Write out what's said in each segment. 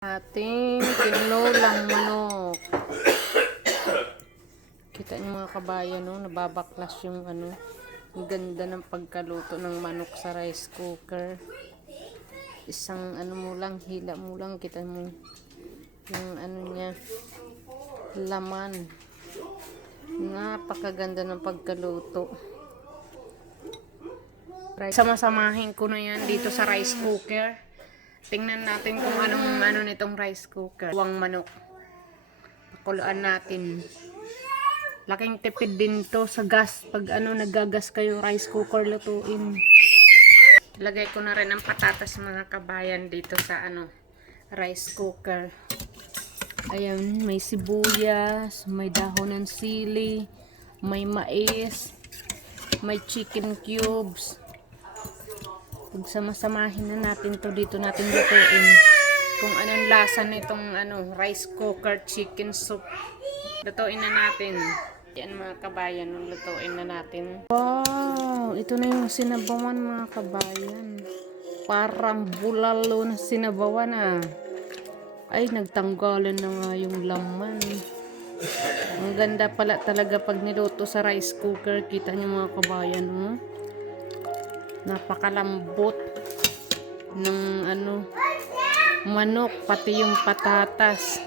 Ating tinulang manok. Kita niyo mga kabayan, no? Nababaklas yung ano. Ang ganda ng pagkaluto ng manok sa rice cooker. Isang ano mo lang, hila mo lang. Kita mo yung ano niya. Laman. Napakaganda ng pagkaluto. Sama-samahin ko na yan dito sa rice cooker. Tingnan natin kung anong ano nitong rice cooker. Huwang manok. Pakuluan natin. Laking tipid din to sa gas. Pag ano nagagas kayo rice cooker lutuin. Lagay ko na rin ang patatas mga kabayan dito sa ano rice cooker. Ayan, may sibuyas, may dahon ng sili, may mais, may chicken cubes. Pagsama-samahin na natin to dito natin lutuin kung anong lasa nitong ano rice cooker chicken soup. Lutuin na natin. Yan mga kabayan, lutuin na natin. Wow, ito na yung sinabawan mga kabayan. Parang bulalo na sinabawan ah. Ay, nagtanggalan na nga yung laman. Ang ganda pala talaga pag niluto sa rice cooker. Kita niyo mga kabayan, oh napakalambot ng ano manok pati yung patatas.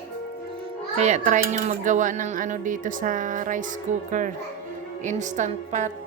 Kaya try nyo maggawa ng ano dito sa rice cooker. Instant pot